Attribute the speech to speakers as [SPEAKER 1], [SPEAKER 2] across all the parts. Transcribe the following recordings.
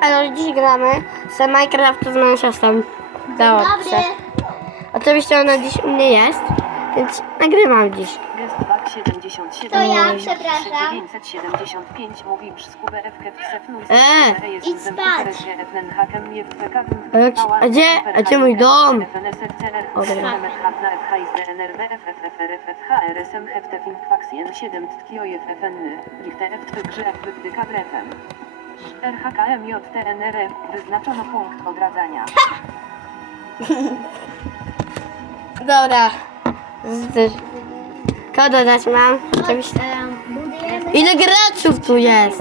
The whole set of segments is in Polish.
[SPEAKER 1] Ale dziś gramy z Minecraftu z moją siostrą. Dało
[SPEAKER 2] Dobry.
[SPEAKER 1] się. Oczywiście ona dziś u mnie jest, więc nagrywam dziś.
[SPEAKER 3] Gestbach 77
[SPEAKER 2] To ja, przepraszam.
[SPEAKER 3] 975 mówi Brzskuberef
[SPEAKER 2] idź spać.
[SPEAKER 1] A gdzie mój dom?
[SPEAKER 3] Wyznaczono punkt odradzania.
[SPEAKER 1] Dobra. Kogo dodać mam? Oczywiście.
[SPEAKER 2] Budujemy.
[SPEAKER 1] Ile graczów tu jest?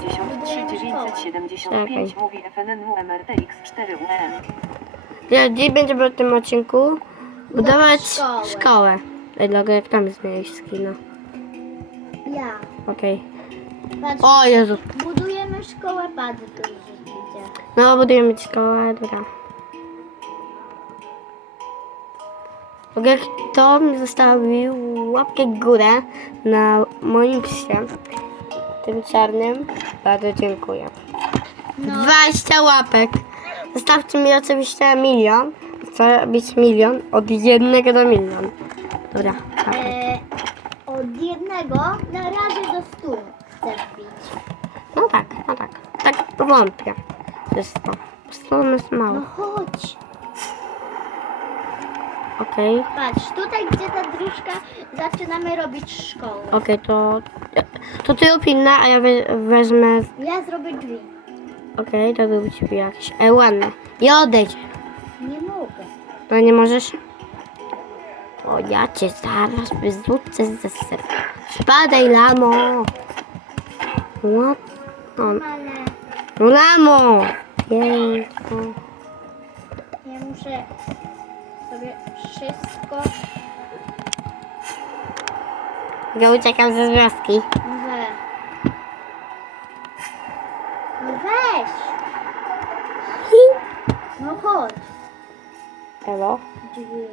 [SPEAKER 3] 975 mówi FNNU MRTX 4UM.
[SPEAKER 1] Dziś będziemy w tym odcinku budować
[SPEAKER 2] Szkołę.
[SPEAKER 1] szkołę. Ej, logo, jak tam zmienić skina?
[SPEAKER 2] Ja.
[SPEAKER 1] Okej.
[SPEAKER 2] Patrz,
[SPEAKER 1] O Jezu.
[SPEAKER 2] budujemy szkołę, patrz, tu już widzę.
[SPEAKER 1] No, budujemy szkołę, dobra. Kto mi zostawił łapkę w górę na moim psie, tym czarnym, bardzo dziękuję.
[SPEAKER 2] No.
[SPEAKER 1] 20 łapek. Zostawcie mi oczywiście milion. Chcę robić milion od 1 do 1 milion. Dobra. Tak.
[SPEAKER 2] Od 1 na razie do 100 chcę wbić.
[SPEAKER 1] No tak. Tak wątpię. Wszystko. Wszystko jest mało.
[SPEAKER 2] No chodź.
[SPEAKER 1] Okej.
[SPEAKER 2] Patrz, tutaj gdzie ta dróżka zaczynamy robić szkołę.
[SPEAKER 1] Okej, to ty opinna, a ja wezmę.
[SPEAKER 2] Ja zrobię drzwi.
[SPEAKER 1] Okej, to robi ciebie jakieś. Ładne. I odejdź.
[SPEAKER 2] Nie mogę.
[SPEAKER 1] No nie możesz? O, ja cię zaraz wyrzucę ze serca. Spadaj, lamo. What?
[SPEAKER 2] Ale
[SPEAKER 1] No, lamo. Piękno.
[SPEAKER 2] ja muszę sobie wszystko
[SPEAKER 1] Ja uciekam ze związki.
[SPEAKER 2] No weź. No chodź.
[SPEAKER 1] Elo?
[SPEAKER 2] Drzwi.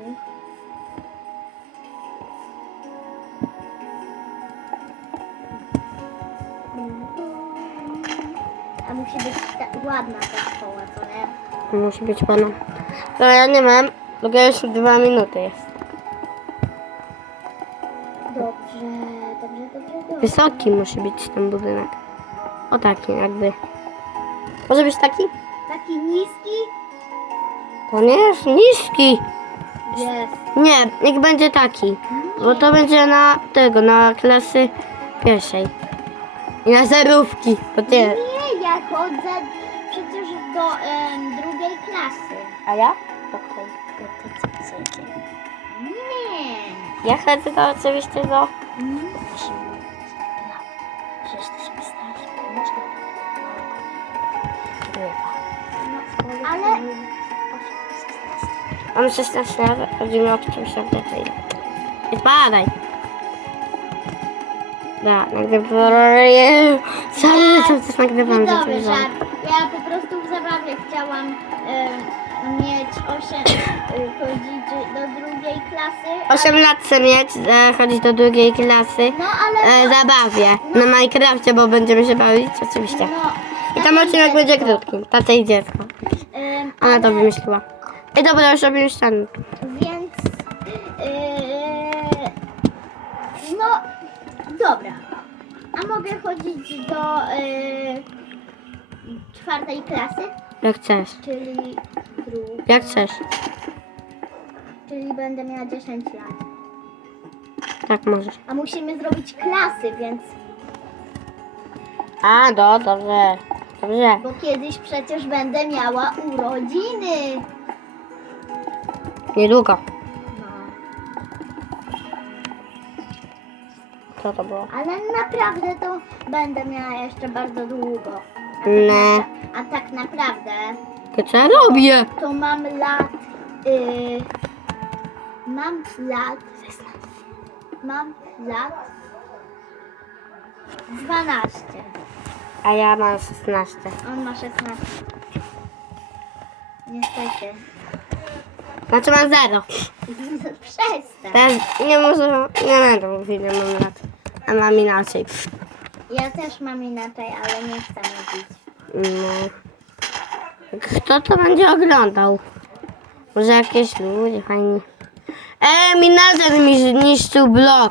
[SPEAKER 2] A musi być ładna ta szkoła, co nie?
[SPEAKER 1] Musi być pana. To ja nie wiem. Bo już 2 minuty jest.
[SPEAKER 2] Dobrze.
[SPEAKER 1] Wysoki musi być ten budynek. O taki jakby. Może być taki?
[SPEAKER 2] Taki niski?
[SPEAKER 1] To nie jest niski.
[SPEAKER 2] Jest.
[SPEAKER 1] Nie, niech będzie taki. Bo to będzie na klasy pierwszej. I na zerówki. Bo ty.
[SPEAKER 2] Nie, ja chodzę przecież do drugiej klasy.
[SPEAKER 1] A ja?
[SPEAKER 2] Nie.
[SPEAKER 1] Ja chodzę to oczywiście do...
[SPEAKER 2] Ale
[SPEAKER 1] Mam 16 lat, chodzi mi o to, czymś tam więcej. Nie spadaj! Da, nagrywam. Cały czas nagrywam.
[SPEAKER 2] no dobry żart. Ja po prostu w zabawie chciałam mieć 8, chodzić do drugiej klasy.
[SPEAKER 1] 8 lat chcę mieć, chodzić do drugiej klasy.
[SPEAKER 2] No ale
[SPEAKER 1] Zabawie na Minecrafcie, bo będziemy się bawić, oczywiście.
[SPEAKER 2] no,
[SPEAKER 1] I tam odcinek będzie krótki. Tata i dziecko. Ona to wymyśliła. I dobra, już robimy ścianę.
[SPEAKER 2] Więc no dobra. A mogę chodzić do 4 klasy,
[SPEAKER 1] Jak chcesz.
[SPEAKER 2] czyli drugiej.
[SPEAKER 1] Jak chcesz.
[SPEAKER 2] Czyli będę miała 10 lat.
[SPEAKER 1] Tak możesz.
[SPEAKER 2] A musimy zrobić klasy, więc
[SPEAKER 1] A, dobrze. Dobrze.
[SPEAKER 2] bo kiedyś przecież będę miała urodziny.
[SPEAKER 1] Niedługo.
[SPEAKER 2] No.
[SPEAKER 1] Co to było?
[SPEAKER 2] Ale naprawdę to będę miała jeszcze bardzo długo.
[SPEAKER 1] Nie.
[SPEAKER 2] A tak naprawdę
[SPEAKER 1] To co ja robię?
[SPEAKER 2] to mam lat. Mam lat 12.
[SPEAKER 1] A ja mam 16.
[SPEAKER 2] On ma 16. Niestety.
[SPEAKER 1] Znaczy mam 0.
[SPEAKER 2] Przestań.
[SPEAKER 1] Teraz nie będę mówić, ile mam lat. A mam inaczej.
[SPEAKER 2] Ja też mam inaczej, ale nie chcę mówić.
[SPEAKER 1] No. Kto to będzie oglądał? Może jakieś ludzie fajni. Minazer mi zniszczył blok.